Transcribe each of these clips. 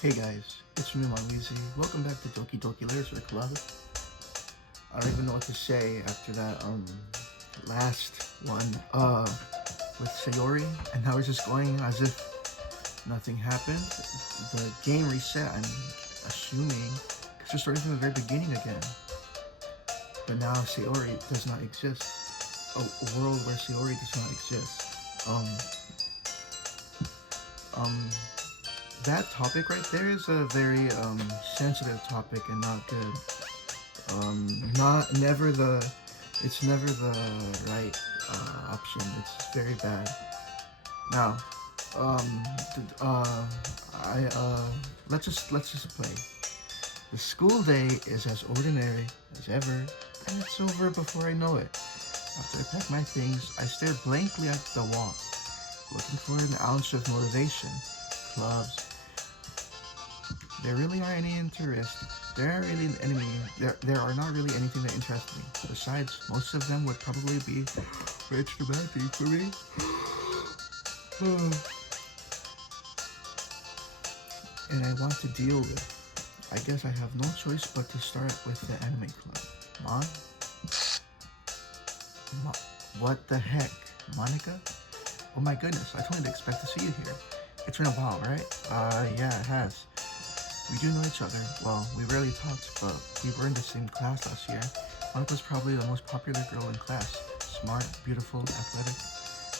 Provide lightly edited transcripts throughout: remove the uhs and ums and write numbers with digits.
Hey guys, it's me MonWeeZe. Welcome back to Doki Doki Literature Club. I don't even know what to say after that last one with Sayori, and now we're just going as if nothing happened. The game reset, I'm assuming, because we're starting from the very beginning again. But now Sayori does not exist. A world where Sayori does not exist. Um, that topic right there is a very sensitive topic and not good. Not never the, it's never the right option. It's very bad. Now, um, I let's just play. The school day is as ordinary as ever, and it's over before I know it. After I pack my things, I stare blankly at the wall, looking for an ounce of motivation. Clubs. There really are any interest. There are really any. There are not really anything that interests me. Besides, most of them would probably be very traumatic for me. And I want to deal with. I guess I have no choice but to start with the anime club. Mon? What the heck? Monica? Oh my goodness, I totally didn't expect to see you here. It's been a while, right? Yeah, it has. We do know each other. Well, we rarely talked, but we were in the same class last year. Monica was probably the most popular girl in class. Smart, beautiful, athletic.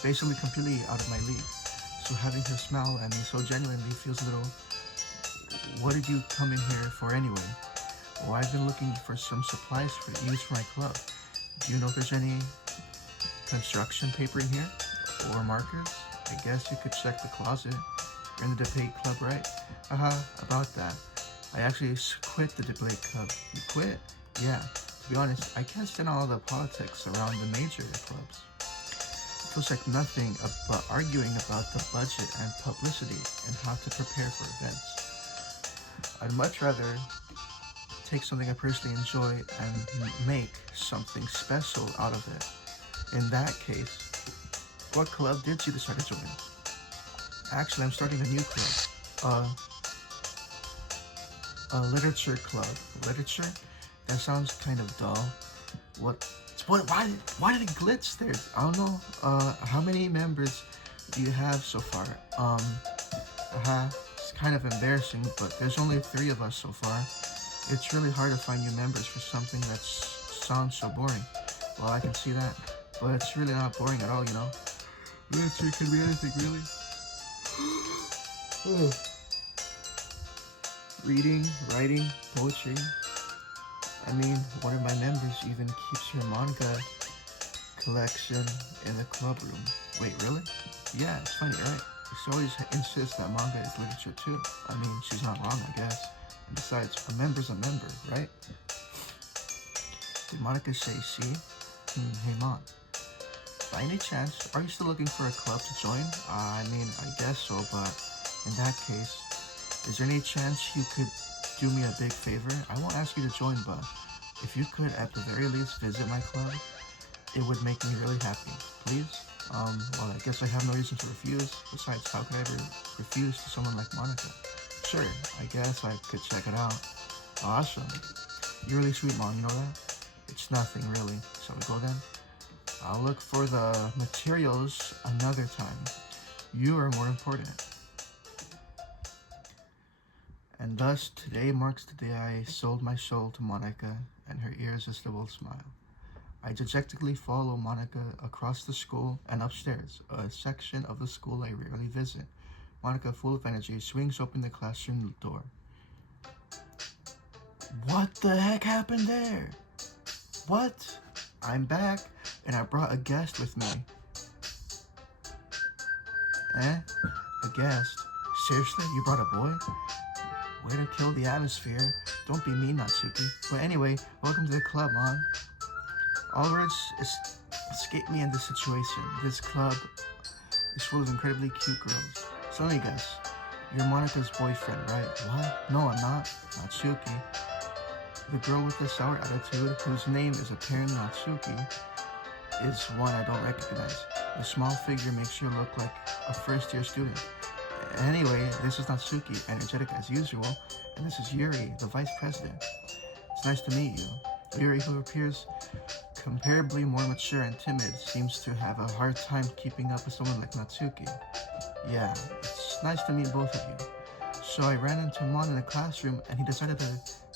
Basically completely out of my league. So having her smile at me so genuinely feels a little... What did you come in here for anyway? Well, I've been looking for some supplies for use for my club. Do you know if there's any construction paper in here? Or markers? I guess you could check the closet. You're in the debate club, right? Haha, about that. I actually quit the debate club. You quit? Yeah. To be honest, I can't stand all the politics around the major clubs. It feels like nothing but arguing about the budget and publicity and how to prepare for events. I'd much rather take something I personally enjoy and make something special out of it. In that case, what club did you decide to join? Actually, I'm starting a new club. A literature club. Literature? That sounds kind of dull. Why did it glitch there? I don't know. How many members do you have so far? It's kind of embarrassing, but there's only 3 of us so far. It's really hard to find new members for something that sounds so boring. Well, I can see that, but it's really not boring at all, you know? Literature can be anything, really. Reading, writing, poetry. I mean, one of my members even keeps her manga collection in the club room. Wait, really? Yeah, it's funny, right? She always insists that manga is literature too. I mean, she's not wrong, I guess. And besides, a member's a member, right? Did Monica say she? Hey, Mon. By any chance, are you still looking for a club to join? I mean, I guess so, but in that case, is there any chance you could do me a big favor? I won't ask you to join, but if you could at the very least visit my club, it would make me really happy. Please? Well, I guess I have no reason to refuse. Besides, how could I ever refuse to someone like Monica? Sure, I guess I could check it out. Awesome. You're really sweet, Mom, you know that? It's nothing, really. Shall we go then? I'll look for the materials another time. You are more important. And thus, today marks the day I sold my soul to Monica and her irresistible smile. I dejectedly follow Monica across the school and upstairs, a section of the school I rarely visit. Monica, full of energy, swings open the classroom door. What the heck happened there? What? I'm back, and I brought a guest with me. A guest? Seriously? You brought a boy? Way to kill the atmosphere. Don't be mean, Natsuki. But anyway, welcome to the club, Mon. All words escape me in this situation. This club is full of incredibly cute girls. So let me guess. You're Monica's boyfriend, right? What? No, I'm not. Natsuki. The girl with the sour attitude, whose name is apparently Natsuki, is one I don't recognize. The small figure makes her look like a first-year student. Anyway, this is Natsuki, energetic as usual, and this is Yuri, the vice president. It's nice to meet you. Yuri, who appears comparably more mature and timid, seems to have a hard time keeping up with someone like Natsuki. Yeah, it's nice to meet both of you. So I ran into Mon in the classroom and he decided to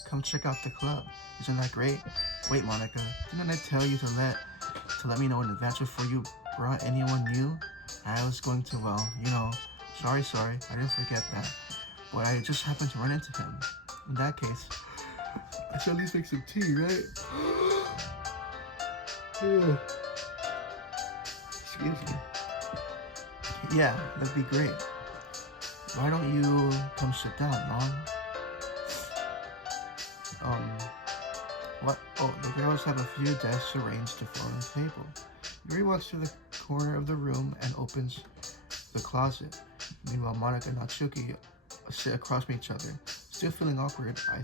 come check out the club. Isn't that great? Wait, Monica, didn't I tell you to let me know in advance before you brought anyone new? I was going to, sorry, I didn't forget that. But I just happened to run into him. In that case, I should at least make some tea, right? Excuse me. Yeah, that'd be great. Why don't you come sit down, Mom? What? Oh, the girls have a few desks arranged to fill the table. Yuri walks to the corner of the room and opens the closet. Meanwhile, Monica and Natsuki sit across from each other. Still feeling awkward, I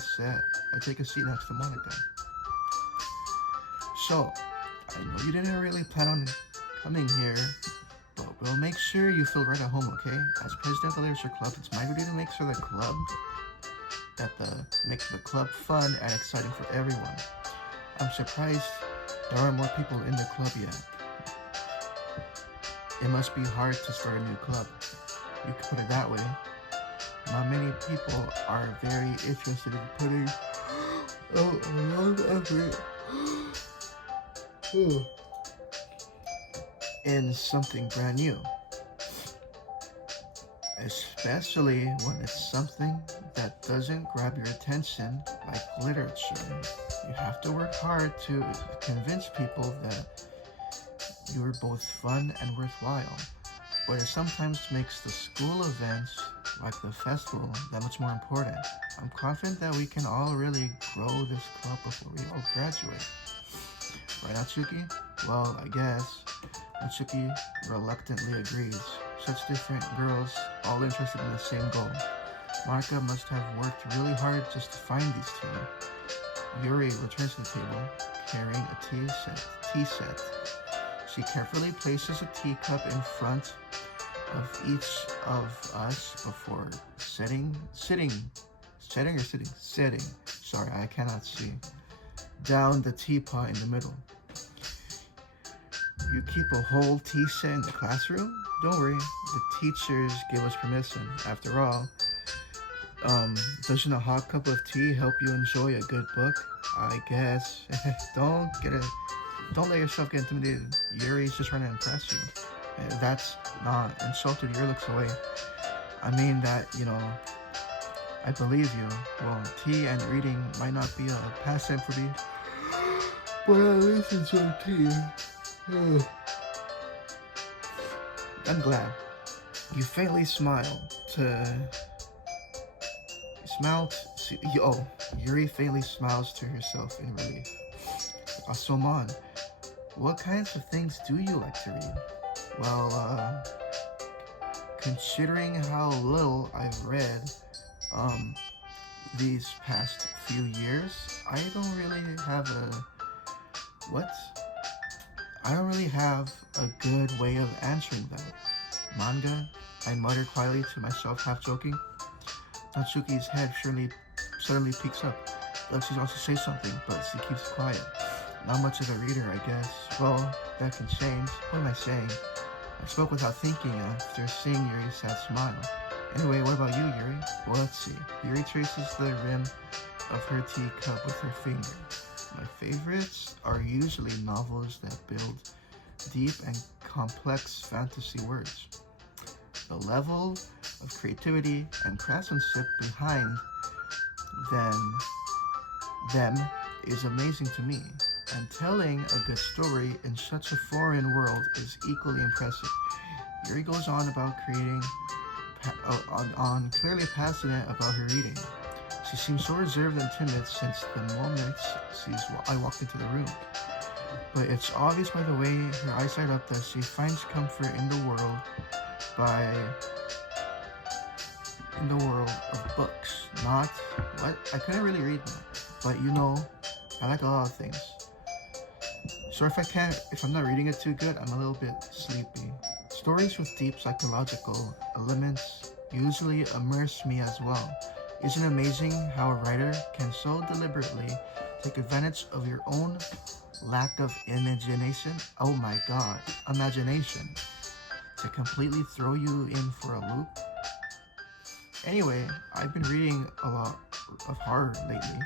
take a seat next to Monica. So, I know you didn't really plan on coming here, but we'll make sure you feel right at home, okay? As president of the Literature Club, it's my duty to make sure make the club fun and exciting for everyone. I'm surprised there aren't more people in the club yet. It must be hard to start a new club. You could put it that way. Not many people are very interested in putting a lot of effort in something brand new. Especially when it's something that doesn't grab your attention like literature. You have to work hard to convince people that you are both fun and worthwhile. But it sometimes makes the school events, like the festival, that much more important. I'm confident that we can all really grow this club before we all graduate. Right, Natsuki? Well, I guess. Natsuki reluctantly agrees. Such different girls, all interested in the same goal. Monica must have worked really hard just to find these two. Yuri returns to the table, carrying a tea set. She carefully places a teacup in front of each of us before setting. Sorry, I cannot see. Down the teapot in the middle. You keep a whole tea set in the classroom? Don't worry, the teachers gave us permission. After all, doesn't a hot cup of tea help you enjoy a good book? I guess. Don't let yourself get intimidated. Yuri's just trying to impress you. That's not insulted. Yuri looks away. I mean that, I believe you. Well, tea and reading might not be a pastime for me, but I listen to tea. I'm glad. You faintly smile Yuri faintly smiles to herself in relief. Asoman, what kinds of things do you like to read? Well, considering how little I've read, these past few years, I don't really have a good way of answering that. Manga? I muttered quietly to myself, half joking. Natsuki's head suddenly peeks up, like she wants to say something, but she keeps quiet. Not much of a reader, I guess. Well, that can change. What am I saying? I spoke without thinking after seeing Yuri's sad smile. Anyway, what about you, Yuri? Well, let's see. Yuri traces the rim of her teacup with her finger. My favorites are usually novels that build deep and complex fantasy words. The level of creativity and craftsmanship behind them is amazing to me, and telling a good story in such a foreign world is equally impressive. Yuri goes on about clearly passionate about her reading. She seems so reserved and timid since the moment I walked into the room. But it's obvious by the way her eyes light up that she finds comfort in the world of books. Not what? I couldn't really read that. But I like a lot of things. So if I'm not reading it too good, I'm a little bit sleepy. Stories with deep psychological elements usually immerse me as well. Isn't it amazing how a writer can so deliberately take advantage of your own lack of imagination? Oh my god, imagination. To completely throw you in for a loop? Anyway, I've been reading a lot of horror lately.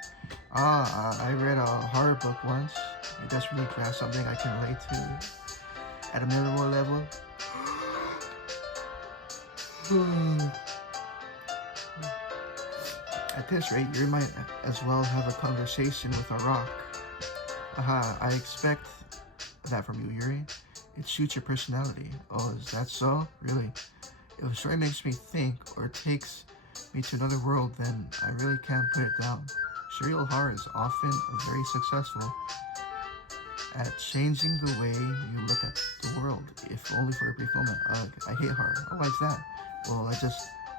I read a horror book once. It just really grasped something I can relate to at a minimal level. At this rate, you might as well have a conversation with a rock. Aha, I expect that from you, Yuri. It suits your personality. Oh, is that so? Really? If a story makes me think or takes me to another world, then I really can't put it down. Serial horror is often very successful at changing the way you look at the world, if only for a brief moment. I hate horror. Oh, why is that? Well,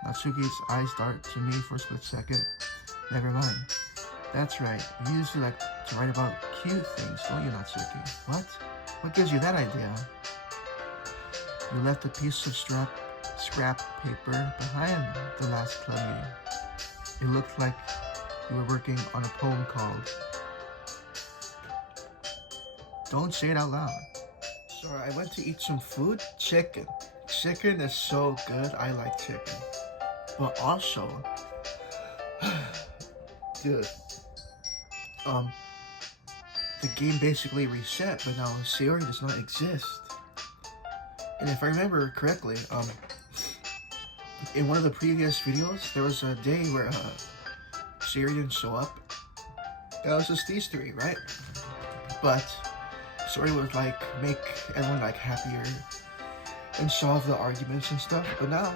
Natsuki's eyes dart to me for a split second. Never mind. That's right. You usually like to write about cute things, don't you, Natsuki? What? What gives you that idea? You left a piece of scrap paper behind the last club meeting. It looked like you were working on a poem called Don't Say It Out Loud. So I went to eat some food. Chicken. Chicken is so good. I like chicken. But also, dude, the game basically reset, but now Sayori does not exist. And if I remember correctly, in one of the previous videos, there was a day where Sayori didn't show up. That was just these three, right? But Sayori would like make everyone like happier and solve the arguments and stuff. But now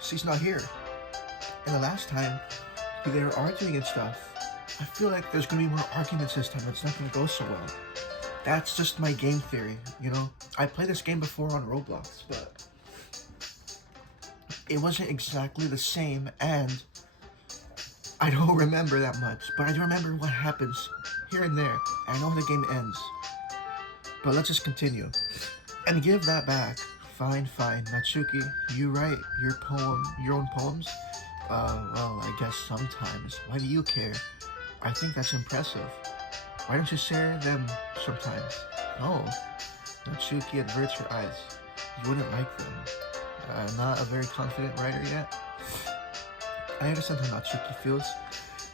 she's not here. And the last time they were arguing and stuff, I feel like there's gonna be more arguments this time. It's not gonna go so well. That's just my game theory, you know? I played this game before on Roblox, but it wasn't exactly the same, and I don't remember that much, but I do remember what happens here and there. I know how the game ends. But let's just continue. And give that back. Fine. Natsuki, you write your own poems? Well, I guess sometimes. Why do you care? I think that's impressive. Why don't you share them sometimes? No. Natsuki averts her eyes. You wouldn't like them. Not a very confident writer yet? I understand how Natsuki feels.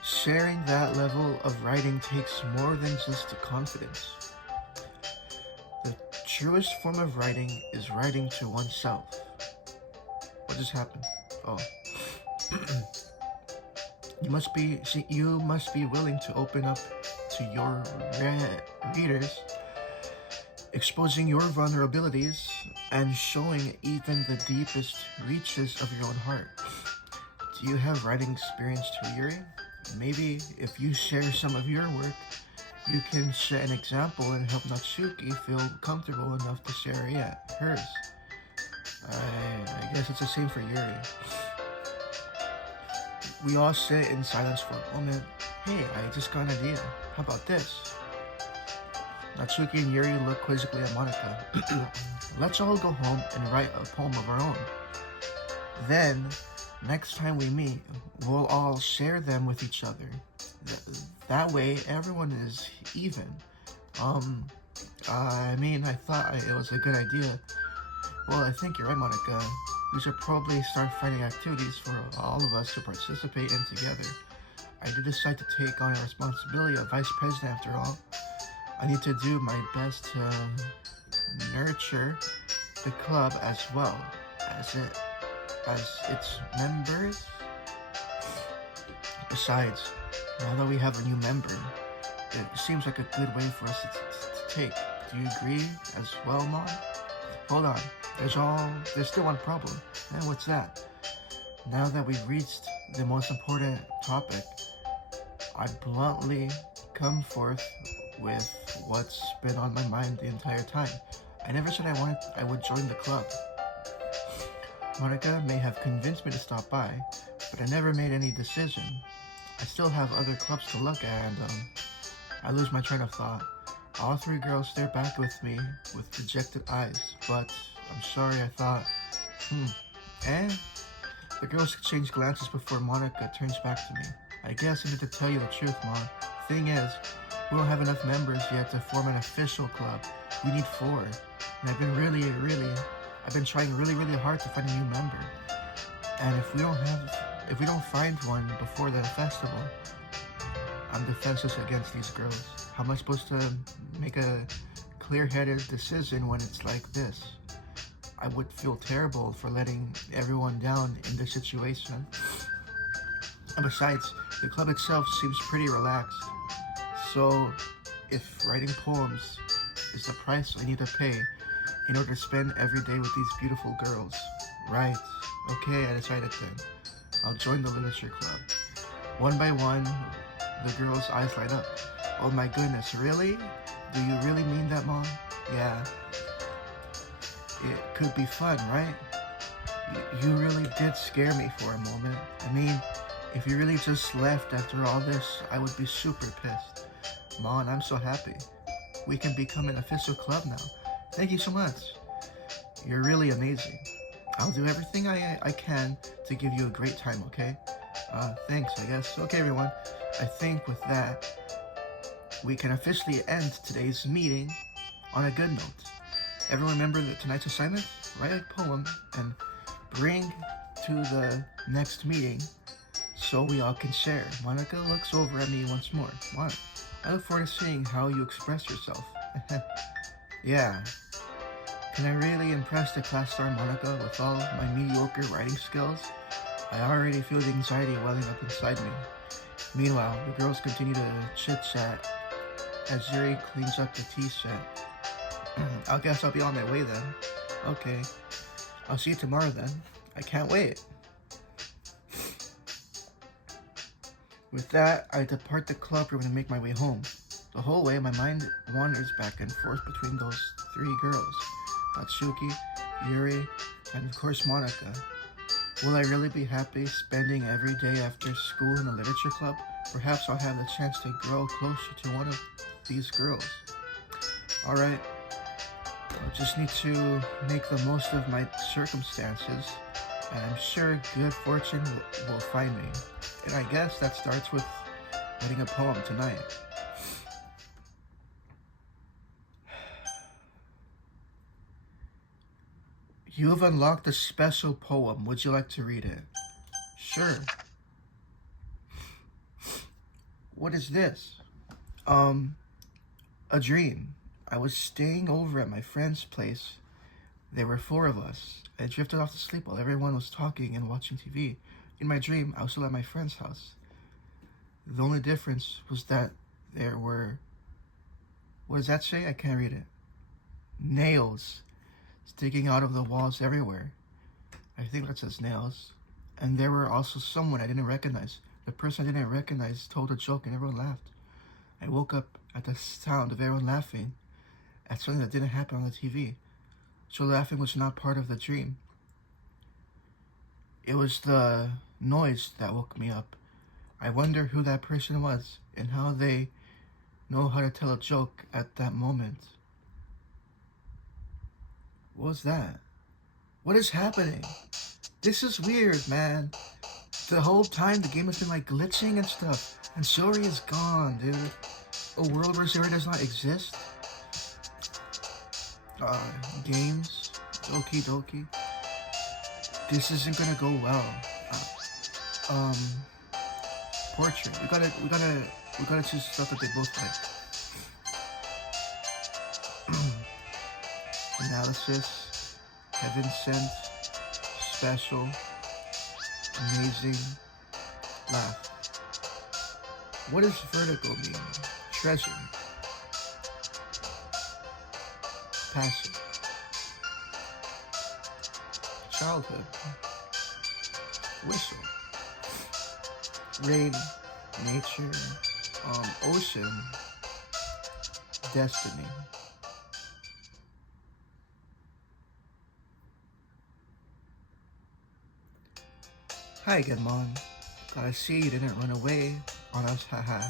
Sharing that level of writing takes more than just confidence. The truest form of writing is writing to oneself. What just happened? Oh. You must be willing to open up to your readers, exposing your vulnerabilities and showing even the deepest reaches of your own heart. Do you have writing experience too, Yuri? Maybe if you share some of your work, you can set an example and help Natsuki feel comfortable enough to share hers. I guess it's the same for Yuri. We all sit in silence for a moment. Hey, I just got an idea. How about this? Natsuki and Yuri look quizzically at Monica. Let's all go home and write a poem of our own. Then, next time we meet, we'll all share them with each other. That way, everyone is even. I thought it was a good idea. Well, I think you're right, Monica. We should probably start finding activities for all of us to participate in together. I did decide to take on a responsibility of vice president after all. I need to do my best to nurture the club as well as its members. Besides, now that we have a new member, it seems like a good way for us to take. Do you agree as well, Mom? Hold on. There's still one problem. And what's that? Now that we've reached the most important topic, I bluntly come forth with what's been on my mind the entire time. I never said I would join the club. Monica may have convinced me to stop by, but I never made any decision. I still have other clubs to look at, and I lose my train of thought. All three girls stare back with me with dejected eyes, but I'm sorry, I thought, The girls exchange glances before Monica turns back to me. I guess I need to tell you the truth, Mom. Thing is, we don't have enough members yet to form an official club. We need 4. And I've been trying really hard to find a new member. And if we don't find one before the festival, I'm defenseless against these girls. How am I supposed to make a clear-headed decision when it's like this? I would feel terrible for letting everyone down in this situation. And besides, the club itself seems pretty relaxed. So, if writing poems is the price I need to pay in order to spend every day with these beautiful girls, right? Okay, I decided then. I'll join the literature club. One by one, the girls' eyes light up. Oh my goodness, really? Do you really mean that, Mom? Yeah. It could be fun, right? You really did scare me for a moment. I mean, if you really just left after all this, I would be super pissed. Mom, I'm so happy. We can become an official club now. Thank you so much. You're really amazing. I'll do everything I can to give you a great time, okay? Thanks, I guess. Okay, everyone. I think with that, we can officially end today's meeting on a good note. Everyone remember tonight's assignment? Write a poem and bring to the next meeting so we all can share. Monica looks over at me once more. What? I look forward to seeing how you express yourself. Yeah. Can I really impress the class star Monica with all my mediocre writing skills? I already feel the anxiety welling up inside me. Meanwhile, the girls continue to chit-chat as Yuri cleans up the tea set. I guess I'll be on my way then. Okay. I'll see you tomorrow then. I can't wait. With that, I depart the club room and make my way home. The whole way, my mind wanders back and forth between those 3 girls. Natsuki, Yuri, and of course Monica. Will I really be happy spending every day after school in a literature club? Perhaps I'll have the chance to grow closer to one of these girls. Alright, I just need to make the most of my circumstances, and I'm sure good fortune will find me. And I guess that starts with writing a poem tonight. You have unlocked a special poem. Would you like to read it? Sure. What is this? A dream. I was staying over at my friend's place. There were 4 of us. I drifted off to sleep while everyone was talking and watching TV. In my dream, I was still at my friend's house. The only difference was that there were... What does that say? I can't read it. Nails sticking out of the walls everywhere. I think that says nails. And there were also someone I didn't recognize. The person I didn't recognize told a joke and everyone laughed. I woke up at the sound of everyone laughing at something that didn't happen on the TV. So laughing was not part of the dream. It was the noise that woke me up. I wonder who that person was and how they know how to tell a joke at that moment. What was that? What is happening? This is weird, man. The whole time the game has been like glitching and stuff. And Zori is gone, dude. A world where Zori does not exist? Games? Okie dokie. This isn't gonna go well. Portrait. We gotta choose stuff that they both like. Analysis. Heaven sent. Special. Amazing. Laugh. What does vertigo mean? Treasure. Passive. Childhood. Whistle. Rain. Nature. Ocean. Destiny. Hi again, Mom. Gotta see you didn't run away on us, haha.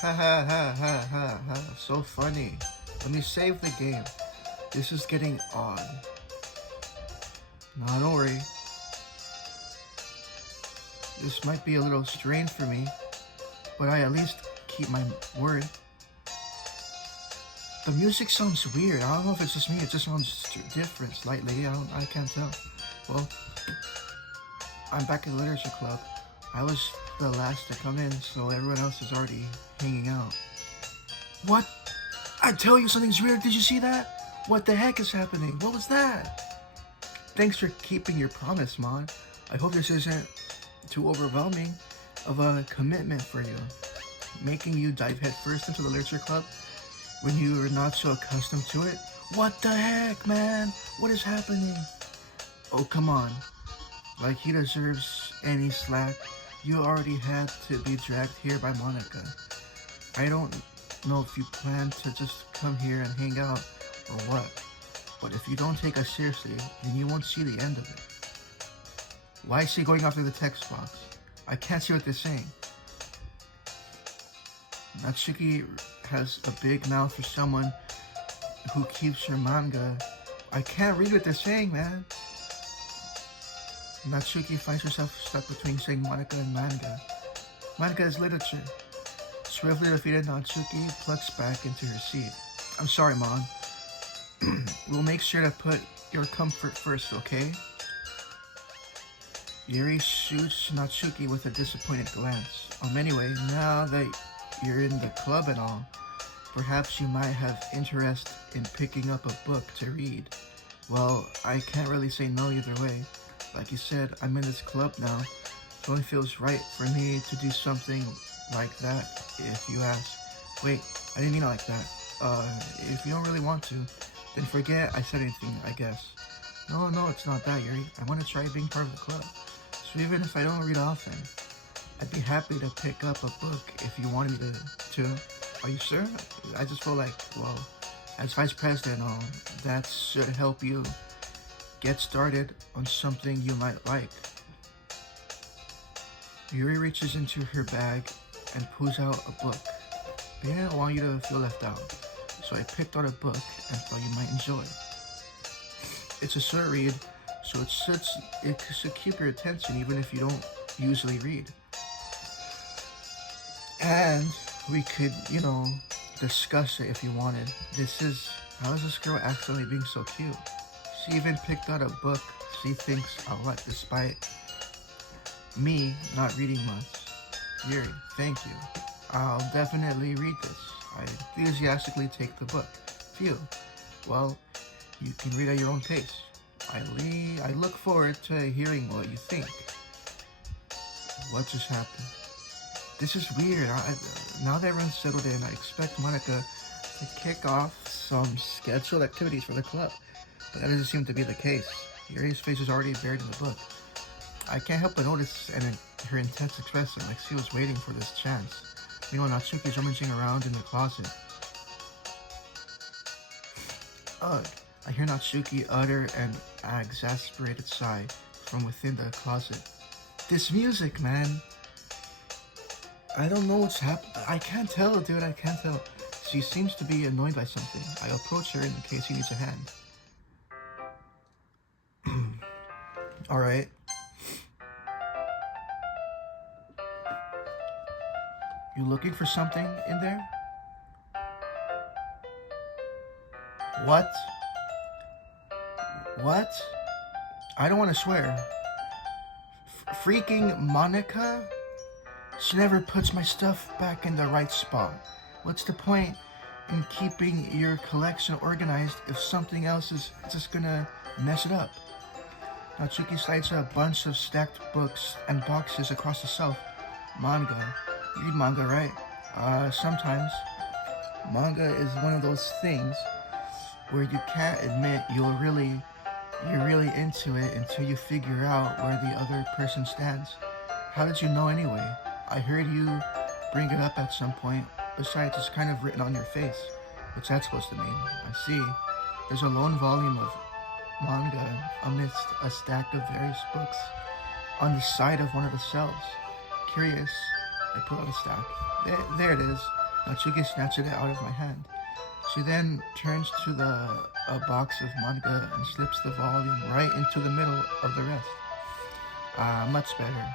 Ha ha ha ha ha ha. So funny. Let me save the game. This is getting odd. No, don't worry. This might be a little strange for me, but I at least keep my word. The music sounds weird. I don't know if it's just me. It just sounds different slightly. I can't tell. Well, I'm back at the literature club. I was the last to come in, so everyone else is already hanging out. What? I tell you something's weird. Did you see that? What the heck is happening? What was that? Thanks for keeping your promise, Mon. I hope this isn't too overwhelming of a commitment for you. Making you dive headfirst into the literature club when you are not so accustomed to it? What the heck, man? What is happening? Oh, come on. Like he deserves any slack. You already had to be dragged here by Monica. I don't know if you plan to just come here and hang out or what. But if you don't take us seriously, then you won't see the end of it. Why is she going after the text box? I can't see what they're saying. Natsuki has a big mouth for someone who keeps her manga. I can't read what they're saying, man. Natsuki finds herself stuck between saying Monica and manga. Manga is literature. Swiftly defeated, Natsuki plucks back into her seat. I'm sorry, Mon. We'll make sure to put your comfort first, okay? Yuri shoots Natsuki with a disappointed glance. Anyway, now that you're in the club and all, perhaps you might have interest in picking up a book to read. Well, I can't really say no either way. Like you said, I'm in this club now. It only feels right for me to do something like that, if you ask. Wait, I didn't mean it like that. If you don't really want to, then forget I said anything, I guess. No, it's not that, Yuri. I want to try being part of the club. So even if I don't read often, I'd be happy to pick up a book if you wanted me to. Are you sure? I just feel like, well, as vice president, that should help you get started on something you might like. Yuri reaches into her bag and pulls out a book. I didn't want you to feel left out, so I picked out a book and thought you might enjoy. It's a short read, so it should keep your attention even if you don't usually read. And we could, discuss it if you wanted. How is this girl accidentally being so cute? She even picked out a book she thinks I'll like despite me not reading much. Yuri, thank you. I'll definitely read this. I enthusiastically take the book. Phew. Well, you can read at your own pace. I look forward to hearing what you think. What just happened? This is weird. Now that everyone's settled in, I expect Monica to kick off some scheduled activities for the club. But that doesn't seem to be the case. Yuri's face is already buried in the book. I can't help but notice her intense expression, like she was waiting for this chance. Meanwhile, Natsuki's rummaging around in the closet. Ugh. I hear Natsuki utter an exasperated sigh from within the closet. This music, man. I don't know what's happening. I can't tell, dude. I can't tell. She seems to be annoyed by something. I approach her in case she needs a hand. Alright. You looking for something in there? What? What? I don't want to swear. Freaking Monica? She never puts my stuff back in the right spot. What's the point in keeping your collection organized if something else is just gonna mess it up? Natsuki slides a bunch of stacked books and boxes across the shelf. Manga. You read manga, right? Sometimes. Manga is one of those things where you can't admit you're really into it until you figure out where the other person stands. How did you know anyway? I heard you bring it up at some point. Besides, it's kind of written on your face. What's that supposed to mean? I see. There's a lone volume of manga amidst a stack of various books on the side of one of the shelves. Curious, I pull out a stack. There it is. Natsuki snatches it out of my hand. She then turns to a box of manga and slips the volume right into the middle of the rest. Much better.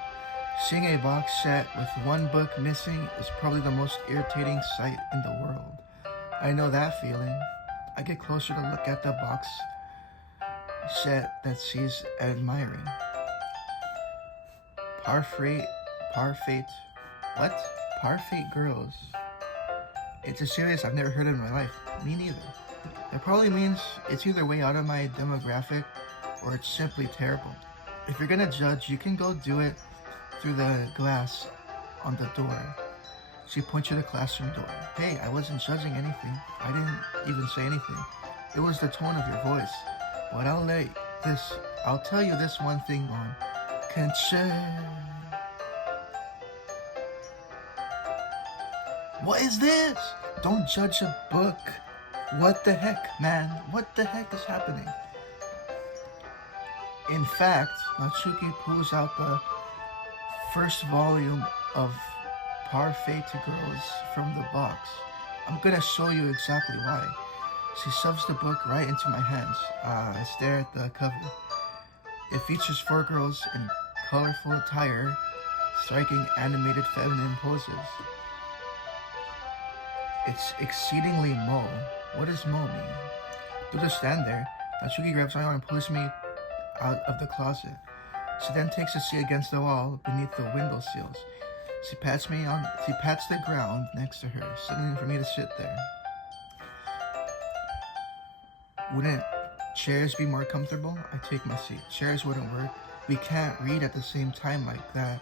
Seeing a box set with one book missing is probably the most irritating sight in the world. I know that feeling. I get closer to look at the box set that she's admiring. Parfait. What? Parfait girls. It's a series I've never heard of in my life. Me neither. That probably means it's either way out of my demographic or it's simply terrible. If you're gonna judge, you can go do it through the glass on the door. She points to the classroom door. Hey, I wasn't judging anything. I didn't even say anything. It was the tone of your voice. But I'll tell you this one thing on concern. What is this? Don't judge a book. What the heck, man? What the heck is happening? In fact, Natsuki pulls out the first volume of Parfait Girls from the box. I'm gonna show you exactly why. She shoves the book right into my hands. I stare at the cover. It features 4 girls in colorful attire, striking animated feminine poses. It's exceedingly mo. What does mo mean? They'll just stand there. Natsuki grabs my arm and pulls me out of the closet. She then takes a seat against the wall beneath the window sills. She pats the ground next to her, signaling for me to sit there. Wouldn't chairs be more comfortable? I take my seat. Chairs wouldn't work. We can't read at the same time like that.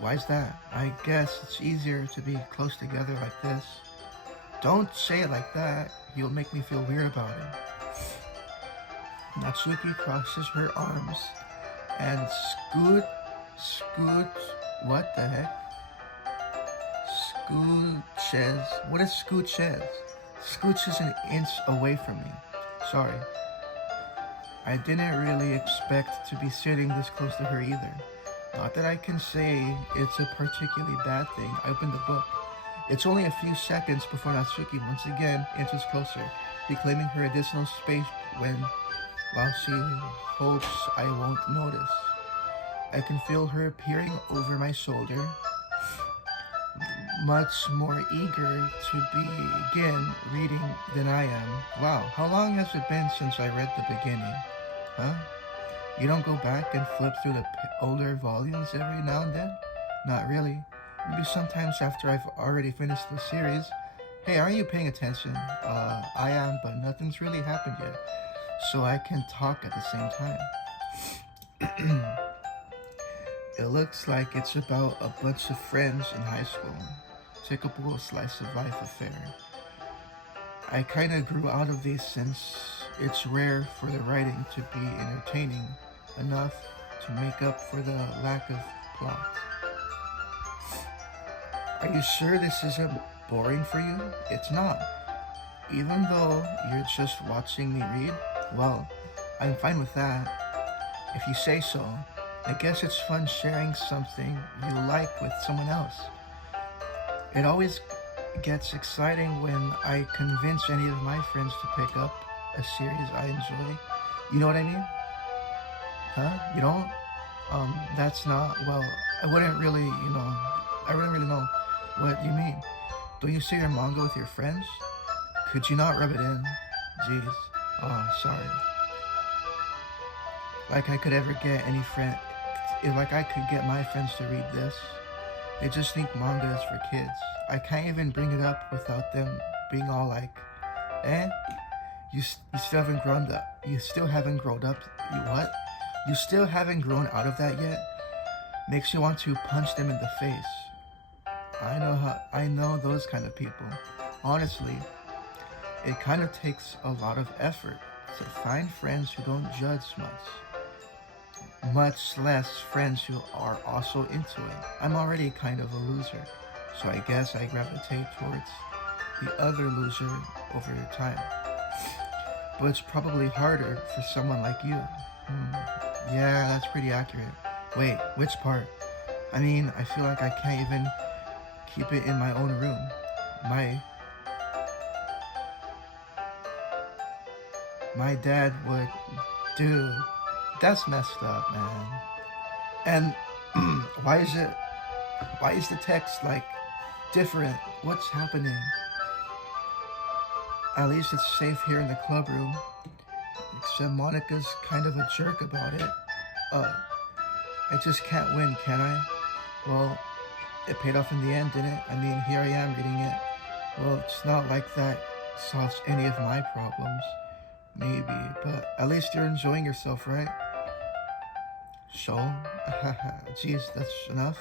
Why's that? I guess it's easier to be close together like this. Don't say it like that. You'll make me feel weird about it. Natsuki crosses her arms and what the heck? Scooches. What is scooches? Scooches an inch away from me. Sorry. I didn't really expect to be sitting this close to her either. Not that I can say it's a particularly bad thing. I opened the book. It's only a few seconds before Natsuki once again inches closer, reclaiming her additional space while she hopes I won't notice. I can feel her peering over my shoulder, much more eager to begin reading than I am. Wow, how long has it been since I read the beginning? Huh? You don't go back and flip through the older volumes every now and then? Not really. Maybe sometimes after I've already finished the series. Hey, aren't you paying attention? I am, but nothing's really happened yet. So I can talk at the same time. It looks like it's about a bunch of friends in high school. Typical slice of life affair. I kinda grew out of these since it's rare for the writing to be entertaining enough to make up for the lack of plot. Are you sure this isn't boring for you? It's not. Even though you're just watching me read, well, I'm fine with that. If you say so, I guess it's fun sharing something you like with someone else. It always gets exciting when I convince any of my friends to pick up a series I enjoy. You know what I mean? Huh? You don't? That's not, well, I wouldn't really know what you mean. Don't you share your manga with your friends? Could you not rub it in? Jeez. Oh, sorry. Like I could ever get any friend, like I could get my friends to read this. They just think manga is for kids. I can't even bring it up without them being all like, you still haven't grown up. You still haven't grown up. You what? You still haven't grown out of that yet? Makes you want to punch them in the face. I know those kind of people. Honestly, it kind of takes a lot of effort to find friends who don't judge much less friends who are also into it. I'm already kind of a loser, so I guess I gravitate towards the other loser over time. But it's probably harder for someone like you. Yeah, that's pretty accurate. Wait, which part? I mean, I feel like I can't even keep it in my own room. My dad would, dude, that's messed up, man. And Why is it? Why is the text like different? What's happening? At least it's safe here in the club room. Except Monica's kind of a jerk about it. I just can't win, can I? Well, it paid off in the end, didn't it? I mean, here I am reading it. Well, it's not like that solves any of my problems. Maybe, but at least you're enjoying yourself, right? So, geez, that's enough.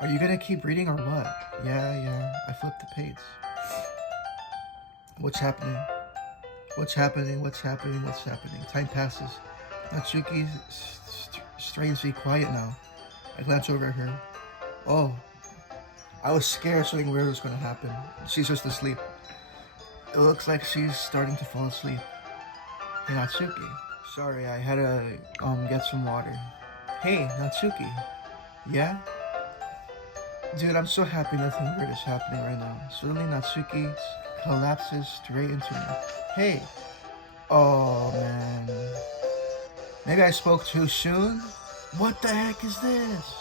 Are you gonna keep reading or what? Yeah, I flipped the page. What's happening? What's happening? Time passes. Natsuki's strangely quiet now. I glance over at her. Oh, I was scared something weird was gonna happen. She's just asleep. It looks like she's starting to fall asleep. Hey, Natsuki. Sorry, I had to get some water. Hey, Natsuki. Yeah? Dude, I'm so happy nothing weird is happening right now. Suddenly Natsuki collapses straight into me. Hey. Oh, man. Maybe I spoke too soon? What the heck is this?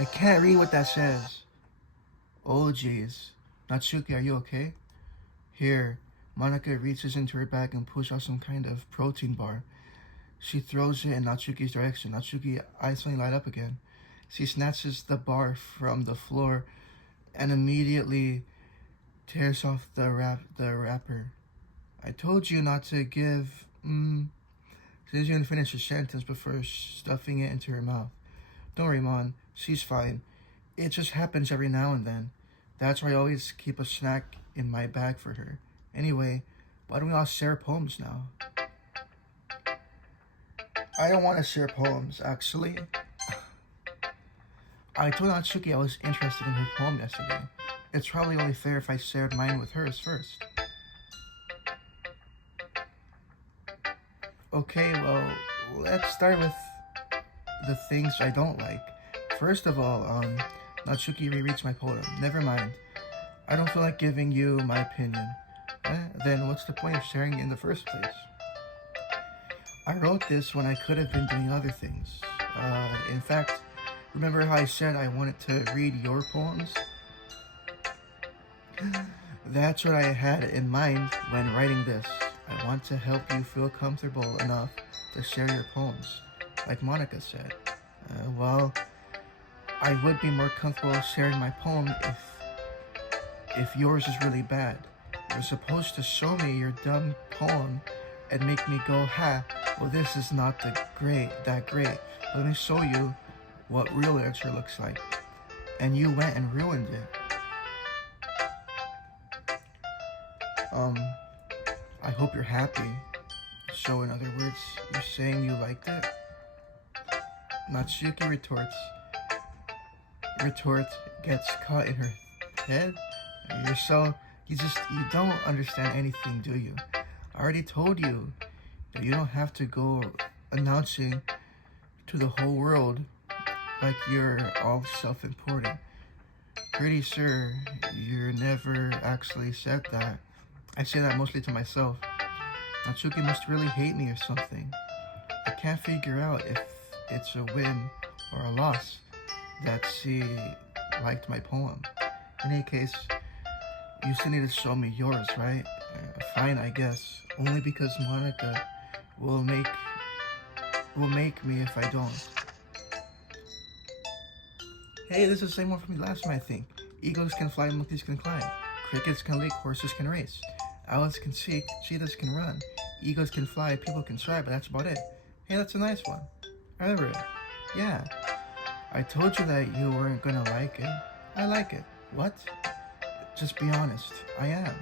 I can't read what that says. Oh, jeez. Natsuki, are you okay? Here. Monica reaches into her bag and pulls out some kind of protein bar. She throws it in Natsuki's direction. Natsuki eyes suddenly light up again. She snatches the bar from the floor and immediately tears off the wrapper. I told you not to give... She doesn't even finish her sentence before stuffing it into her mouth. Don't worry, Mon. She's fine. It just happens every now and then. That's why I always keep a snack in my bag for her. Anyway, why don't we all share poems now? I don't want to share poems, actually. I told Natsuki I was interested in her poem yesterday. It's probably only fair if I shared mine with hers first. Okay, well, let's start with the things I don't like. First of all, Natsuki rereads my poem. Never mind. I don't feel like giving you my opinion. Then what's the point of sharing it in the first place? I wrote this when I could have been doing other things. In fact, remember how I said I wanted to read your poems? That's what I had in mind when writing this. I want to help you feel comfortable enough to share your poems, like Monica said. Well, I would be more comfortable sharing my poem if yours is really bad. You're supposed to show me your dumb poem and make me go, ha, well, this is not that great. Let me show you what real literature looks like. And you went and ruined it. I hope you're happy. So in other words, you're saying you liked it? Natsuki retort gets caught in her head. You don't understand anything, do you? I already told you that you don't have to go announcing to the whole world like you're all self-important. Pretty sure you never actually said that. I say that mostly to myself. Natsuki must really hate me or something. I can't figure out if it's a win or a loss that she liked my poem. In any case, you still need to show me yours, right? Fine, I guess. Only because Monica will make me if I don't. Hey, this is the same one from last time, I think. Eagles can fly, monkeys can climb. Crickets can leak, horses can race. Owls can seek, cheetahs can run. Eagles can fly, people can try, but that's about it. Hey, that's a nice one. I remember it. Yeah. I told you that you weren't gonna like it. I like it. What? Just be honest. I am.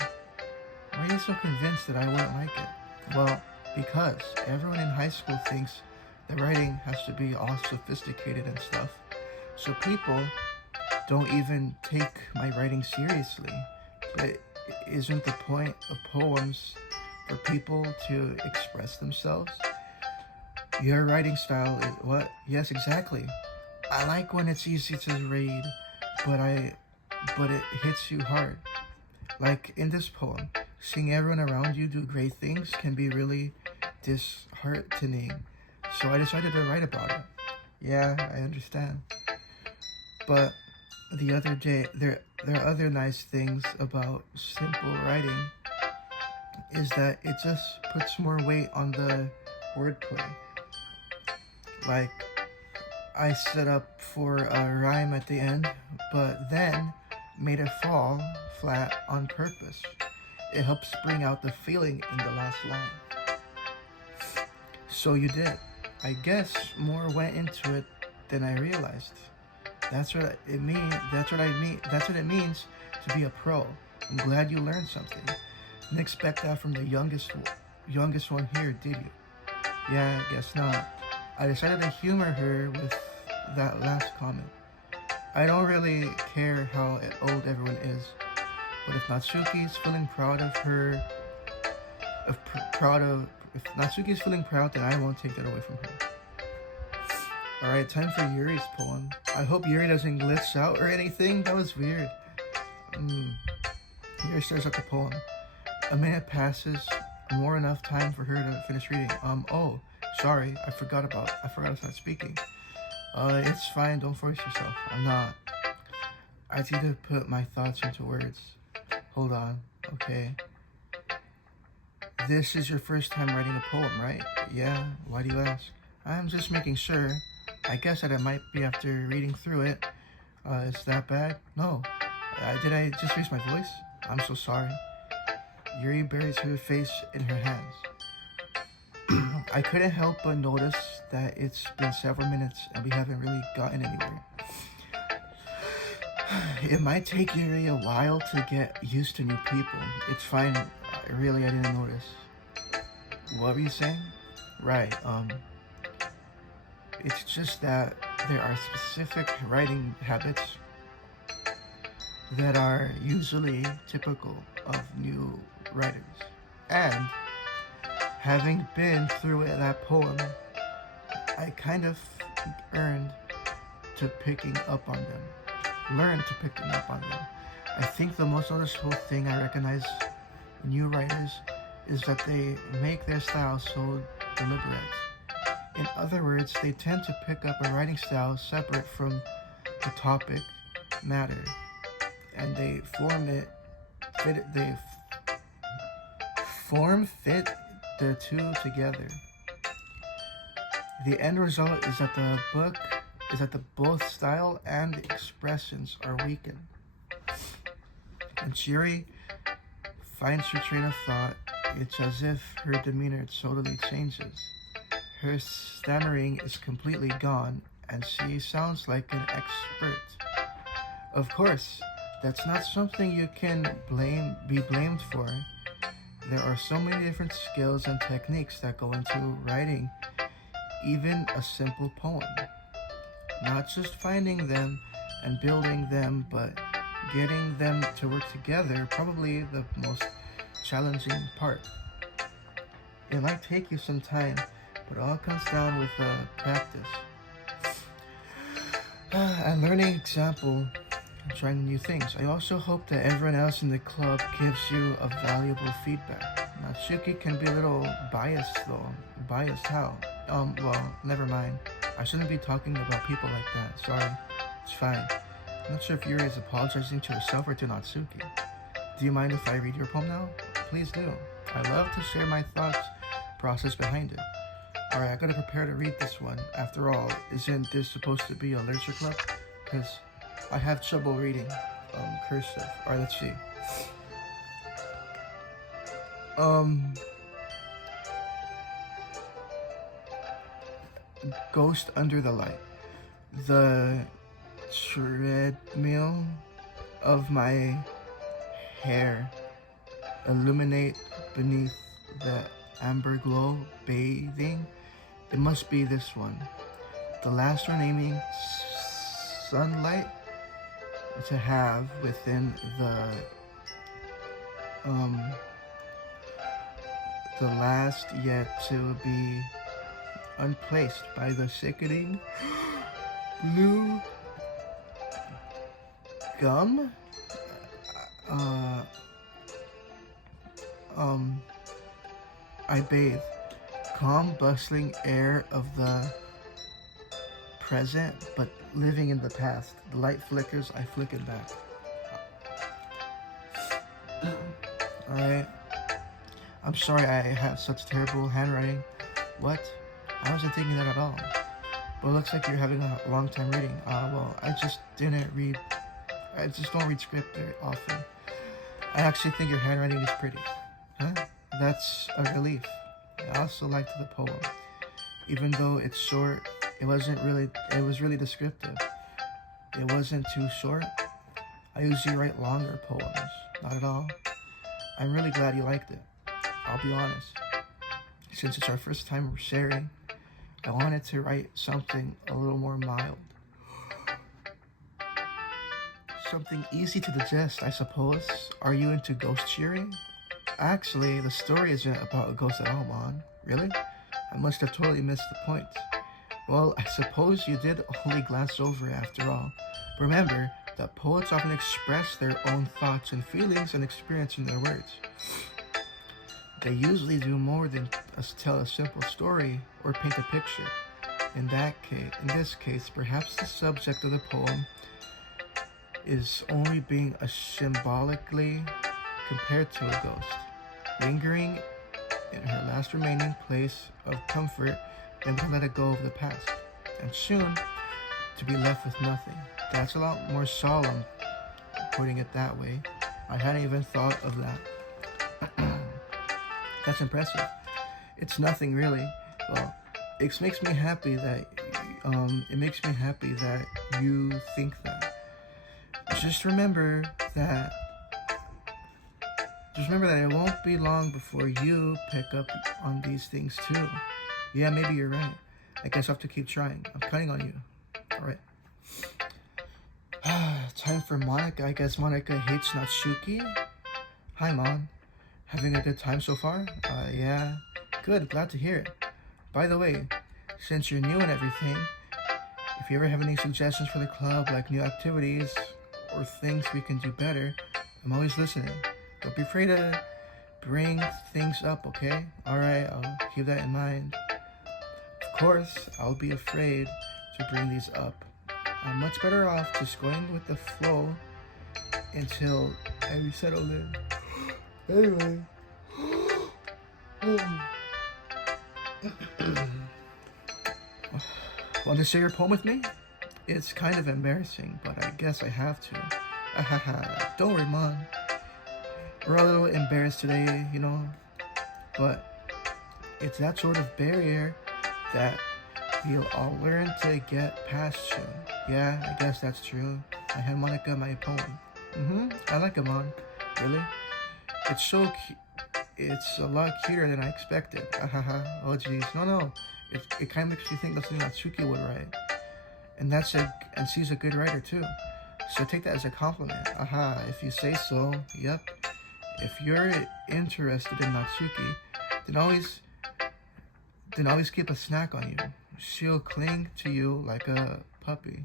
Why are you so convinced that I wouldn't like it? Well, because everyone in high school thinks that writing has to be all sophisticated and stuff. So people don't even take my writing seriously. But isn't the point of poems for people to express themselves? Your writing style is what? Yes, exactly. I like when it's easy to read, but it hits you hard. Like in this poem, seeing everyone around you do great things can be really disheartening. so I decided to write about it. Yeah, I understand. But the other day, there are other nice things about simple writing is that it just puts more weight on the wordplay. Like, I set up for a rhyme at the end, but then made it fall flat on purpose. It helps bring out the feeling in the last line. So you did. I guess more went into it than I realized. That's what it means. That's what I mean. That's what it means to be a pro. I'm glad you learned something. Didn't expect that from the youngest one here, did you? Yeah, I guess not. I decided to humor her with that last comment. I don't really care how old everyone is, but if Natsuki's feeling proud of her, if Natsuki's feeling proud, then I won't take that away from her. Alright, time for Yuri's poem. I hope Yuri doesn't glitch out or anything. That was weird. Yuri starts up the poem. A minute passes, more enough time for her to finish reading. Oh, sorry, I forgot to start speaking. It's fine, don't force yourself. I'm not. I need to put my thoughts into words. Hold on, okay. This is your first time writing a poem, right? Yeah, why do you ask? I'm just making sure. I guess that it might be after reading through it. Is that bad? No. Did I just raise my voice? I'm so sorry. Yuri buries her face in her hands. I couldn't help but notice that it's been several minutes and we haven't really gotten anywhere. It might take Yuri a while to get used to new people. It's fine. Really, I didn't notice. What were you saying? Right, it's just that there are specific writing habits that are usually typical of new writers. And having been through that poem, I kind of learned to picking up on them. I think the most noticeable thing I recognize in new writers is that they make their style so deliberate. In other words, they tend to pick up a writing style separate from the topic matter, and they fit the two together. The end result is that both style and expressions are weakened. When Shiri finds her train of thought, it's as if her demeanor totally changes. Her stammering is completely gone, and she sounds like an expert. Of course, that's not something you can be blamed for. There are so many different skills and techniques that go into writing even a simple poem. Not just finding them and building them, but getting them to work together, probably the most challenging part. It might take you some time, but it all comes down with practice. And learning example and trying new things. I also hope that everyone else in the club gives you a valuable feedback. Natsuki can be a little biased though. Biased how? Well, never mind. I shouldn't be talking about people like that. Sorry. It's fine. I'm not sure if Yuri is apologizing to herself or to Natsuki. Do you mind if I read your poem now? Please do. I love to share my thoughts process behind it. Alright, I gotta prepare to read this one. After all, isn't this supposed to be a literature club? Because I have trouble reading cursive. Alright, let's see. Ghost under the light. The treadmill of my hair illuminate beneath the amber glow bathing. It must be this one. The last remaining sunlight to have within the last yet to be unplaced by the sickening blue gum. I bathe, calm, bustling air of the present, but living in the past. The light flickers, I flick it back. Alright. I'm sorry I have such terrible handwriting. What? I wasn't thinking that at all. But it looks like you're having a long time reading. Well, I just don't read script very often. I actually think your handwriting is pretty. Huh? That's a relief. I also liked the poem. Even though it's short, it was really descriptive. It wasn't too short. I usually write longer poems. Not at all. I'm really glad you liked it. I'll be honest. Since it's our first time sharing, I wanted to write something a little more mild. Something easy to digest, I suppose. Are you into ghost cheering? Actually, the story isn't about a ghost at all, Mon. Really? I must have totally missed the point. Well, I suppose you did only glance over it after all. Remember that poets often express their own thoughts and feelings and experience in their words. They usually do more than tell a simple story or paint a picture. In this case, perhaps the subject of the poem is only being symbolically compared to a ghost, lingering in her last remaining place of comfort and to let it go of the past, and soon to be left with nothing. That's a lot more solemn, putting it that way. I hadn't even thought of that. That's impressive. It's nothing really. Well, it makes me happy that you think that. Just remember that it won't be long before you pick up on these things too. Yeah, maybe you're right. I guess I'll have to keep trying. I'm counting on you. Alright. Time for Monica. I guess Monica hates Natsuki. Hi, Mom. Having a good time so far? Yeah. Good, glad to hear it. By the way, since you're new and everything, if you ever have any suggestions for the club, like new activities or things we can do better, I'm always listening. Don't be afraid to bring things up, okay? Alright, I'll keep that in mind. Of course, I'll be afraid to bring these up. I'm much better off just going with the flow until I resettle in. Anyway. Want to share your poem with me? It's kind of embarrassing, but I guess I have to. Don't worry, Mom. We're a little embarrassed today, you know, but it's that sort of barrier that we'll all learn to get past soon. Yeah, I guess that's true. I hand Monica my poem. I like it, Mom. Really? It's so cute. It's a lot cuter than I expected. Oh jeez. No. It kind of makes me think that's something Natsuki would write. And she's a good writer too. So take that as a compliment. If you say so. Yep. If you're interested in Natsuki, then always keep a snack on you. She'll cling to you like a puppy.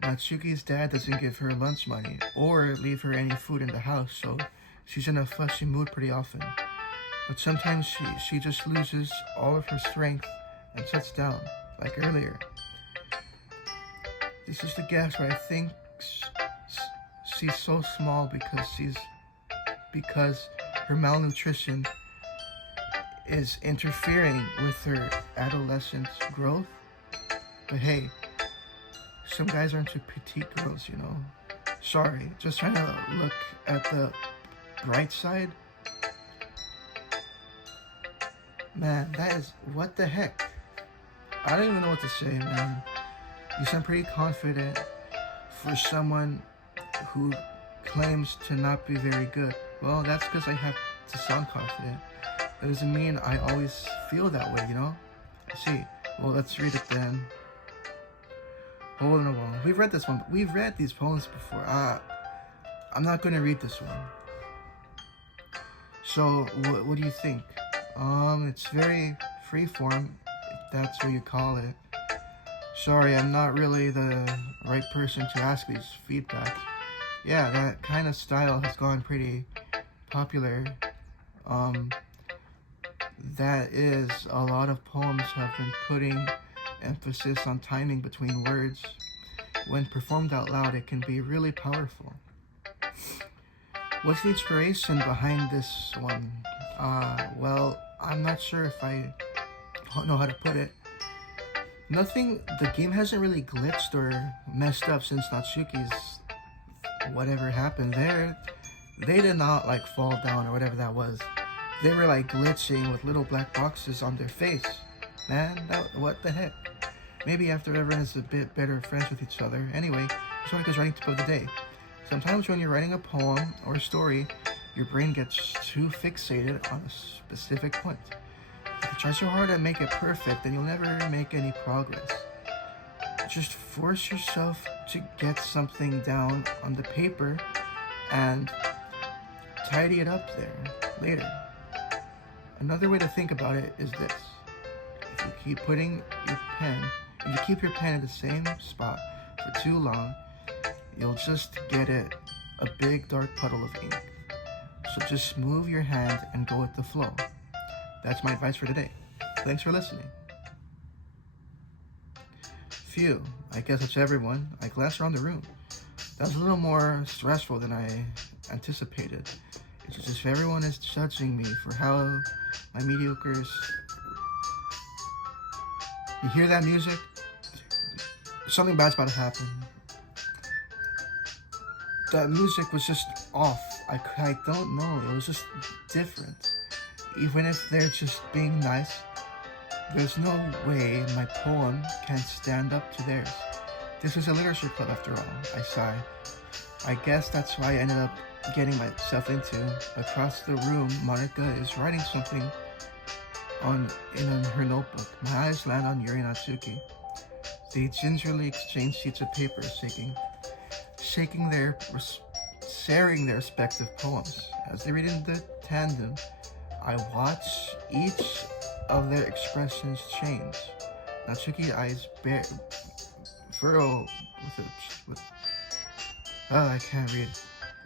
Natsuki's dad doesn't give her lunch money or leave her any food in the house, so she's in a fussy mood pretty often. But sometimes she just loses all of her strength and shuts down, like earlier. This is the gas where I think she's so small because her malnutrition is interfering with her adolescent growth. But hey, some guys aren't too petite girls, you know. Sorry, just trying to look at the bright side. Man, what the heck? I don't even know what to say, man. You sound pretty confident for someone who claims to not be very good. Well, that's because I have to sound confident. That doesn't mean I always feel that way, you know? I see. Well, let's read it then. Hole in the Wall. We've read this one. We've read these poems before. I'm not going to read this one. So, what do you think? It's very freeform, if that's what you call it. Sorry, I'm not really the right person to ask these feedbacks. Yeah, that kind of style has gone pretty popular Um, that is, a lot of poems have been putting emphasis on timing between words. When performed out loud, it can be really powerful. What's the inspiration behind this one? Well, I'm not sure if I know how to put it. Nothing, the game hasn't really glitched or messed up since Natsuki's whatever happened there. They did not like fall down or whatever that was. They were like glitching with little black boxes on their face. Man, what the heck? Maybe after everyone is a bit better friends with each other. Anyway, Sonika's writing tip of the day. Sometimes when you're writing a poem or a story, your brain gets too fixated on a specific point. If you try so hard to make it perfect, then you'll never make any progress. Just force yourself to get something down on the paper and tidy it up there later. Another way to think about it is this. If you keep your pen in the same spot for too long, you'll just get it a big dark puddle of ink. So just move your hand and go with the flow. That's my advice for today. Thanks for listening. Phew, I guess that's everyone. I glanced around the room. That was a little more stressful than I anticipated. It's just if everyone is judging me for how my mediocres... You hear that music? Something bad's about to happen. That music was just off. I don't know. It was just different. Even if they're just being nice, there's no way my poem can stand up to theirs. This is a literature club after all. I sigh. I guess that's why I ended up getting myself into. Across the room, Monica is writing something in her notebook. My eyes land on Yuri and Natsuki. They gingerly exchange sheets of paper, sharing their respective poems. As they read in the tandem, I watch each of their expressions change. Natsuki's eyes furrow with I can't read.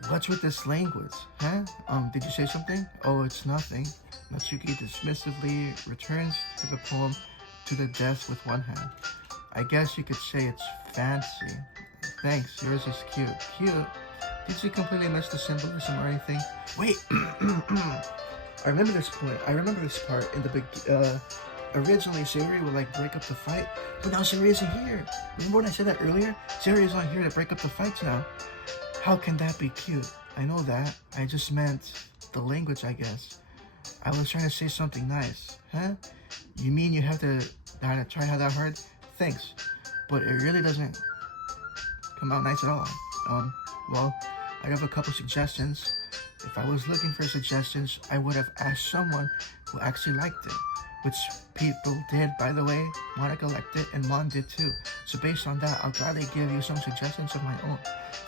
What's with this language? Huh? Did you say something? Oh, it's nothing. Natsuki dismissively returns to the poem to the desk with one hand. I guess you could say it's fancy. Thanks, yours is cute. Cute? Did you completely miss the symbolism or anything? Wait! I remember this part in the big, originally Sayori would like break up the fight, but now Sayori isn't here. Remember when I said that earlier? Sayori is not here to break up the fights now. How can that be cute? I know that. I just meant the language, I guess. I was trying to say something nice. Huh? You mean you have to try that hard? Thanks. But it really doesn't come out nice at all. Well, I have a couple suggestions. If I was looking for suggestions, I would have asked someone who actually liked it. Which people did, by the way. Monica liked it, and Mon did too. So based on that, I'll gladly give you some suggestions of my own.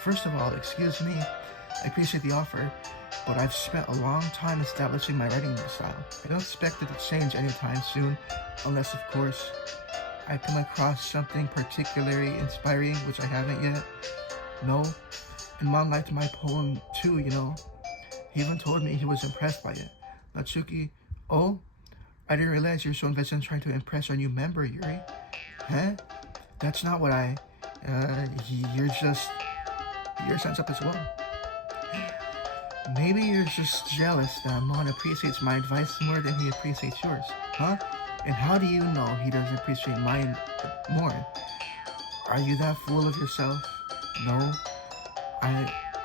First of all, excuse me, I appreciate the offer, but I've spent a long time establishing my writing style. I don't expect it to change anytime soon, unless, of course, I come across something particularly inspiring, which I haven't yet. No, and Mon liked my poem too, you know. He even told me he was impressed by it. Natsuki, oh? I didn't realize you're so invested in trying to impress our new member, Yuri. Huh? That's not what you're sense up as well. Maybe you're just jealous that Mon appreciates my advice more than he appreciates yours, huh? And how do you know he doesn't appreciate mine more? Are you that full of yourself? No.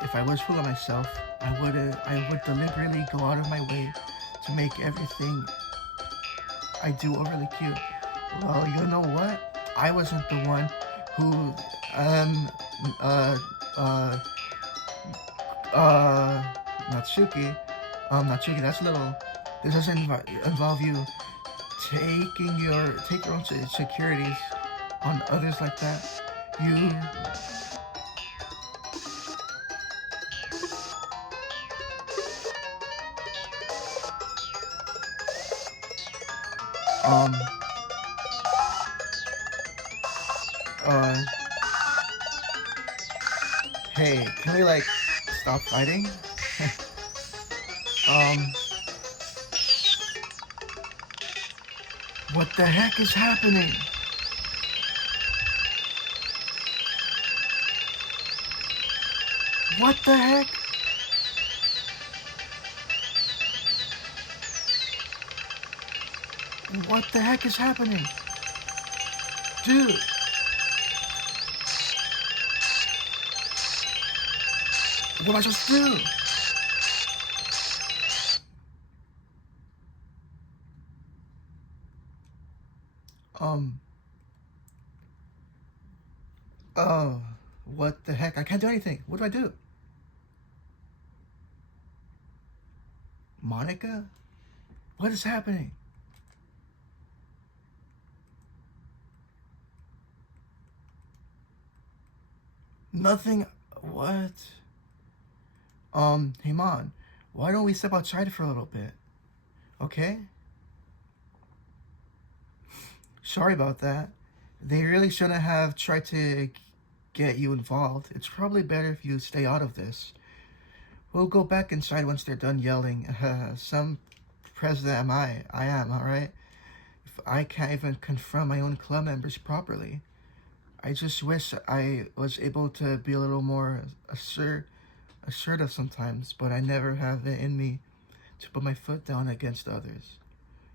If I was full of myself, I would deliberately go out of my way to make everything I do overly cute. Well, you know what? I wasn't the one who, Natsuki, that's a little, this doesn't involve you take your own securities on others like that. Hey, can we like stop fighting? What the heck is happening? What the heck? What the heck is happening? Dude. What am I supposed to do? Oh, what the heck? I can't do anything. What do I do? Monica? What is happening? Nothing. What? Hey, Mon, why don't we step outside for a little bit? Okay? Sorry about that. They really shouldn't have tried to get you involved. It's probably better if you stay out of this. We'll go back inside once they're done yelling. Some president am I? I am, alright? If I can't even confront my own club members properly. I just wish I was able to be a little more assertive sometimes, but I never have it in me to put my foot down against others.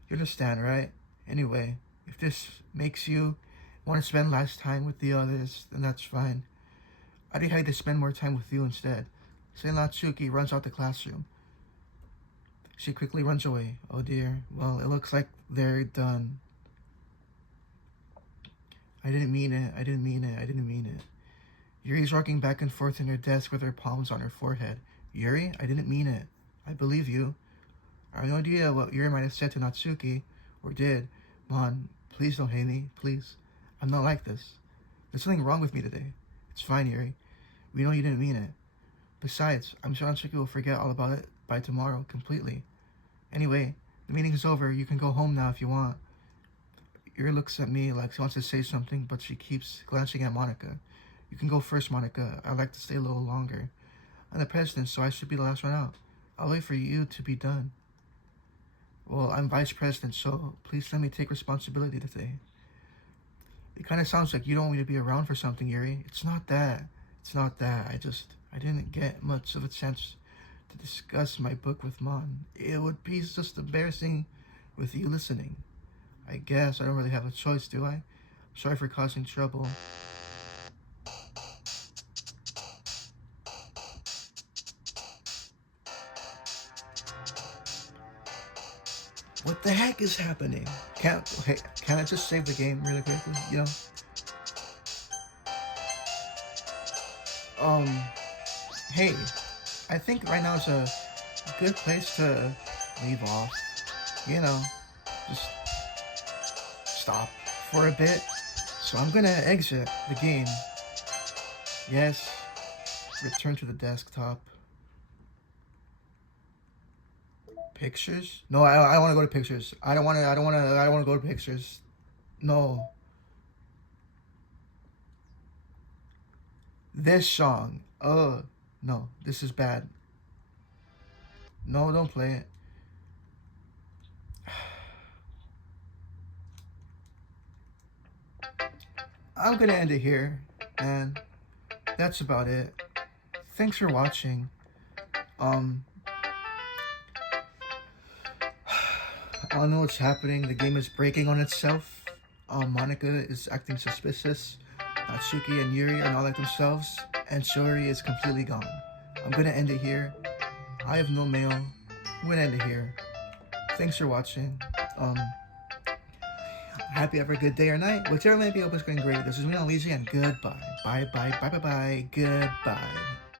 You understand, right? Anyway, if this makes you want to spend less time with the others, then that's fine. I'd be happy to spend more time with you instead. Say Natsuki runs out the classroom. She quickly runs away. Oh dear. Well, it looks like they're done. I didn't mean it. I didn't mean it. I didn't mean it. Yuri's rocking back and forth in her desk with her palms on her forehead. Yuri, I didn't mean it. I believe you. I have no idea what Yuri might have said to Natsuki, or did. Mon, please don't hate me, please. I'm not like this. There's something wrong with me today. It's fine, Yuri. We know you didn't mean it. Besides, I'm sure Natsuki will forget all about it by tomorrow, completely. Anyway, the meeting's over. You can go home now if you want. Yuri looks at me like she wants to say something, but she keeps glancing at Monica. You can go first, Monica. I'd like to stay a little longer. I'm the president, so I should be the last one out. I'll wait for you to be done. Well, I'm vice president, so please let me take responsibility today. It kind of sounds like you don't want me to be around for something, Yuri. It's not that. It's not that. I didn't get much of a chance to discuss my book with Mon. It would be just embarrassing with you listening. I guess I don't really have a choice, do I? I'm sorry for causing trouble. What the heck is happening? Can I just save the game really quickly? You know? Hey, I think right now is a good place to leave off. You know, just stop for a bit. So I'm gonna exit the game. Yes, return to the desktop. Pictures? No, I want to go to pictures. I don't want to go to pictures. No. This song. No, this is bad. No, don't play it. I'm gonna end it here, and that's about it. Thanks for watching. I don't know what's happening. The game is breaking on itself. Monica is acting suspicious. Natsuki and Yuri are not like themselves, and Shori is completely gone. I'm gonna end it here. I have no mail. I'm gonna end it here. Thanks for watching. Happy have a good day or night. Whichever may be open, going great. This is me, MonWeeZe, and goodbye. Bye, bye, bye, bye, bye. Goodbye.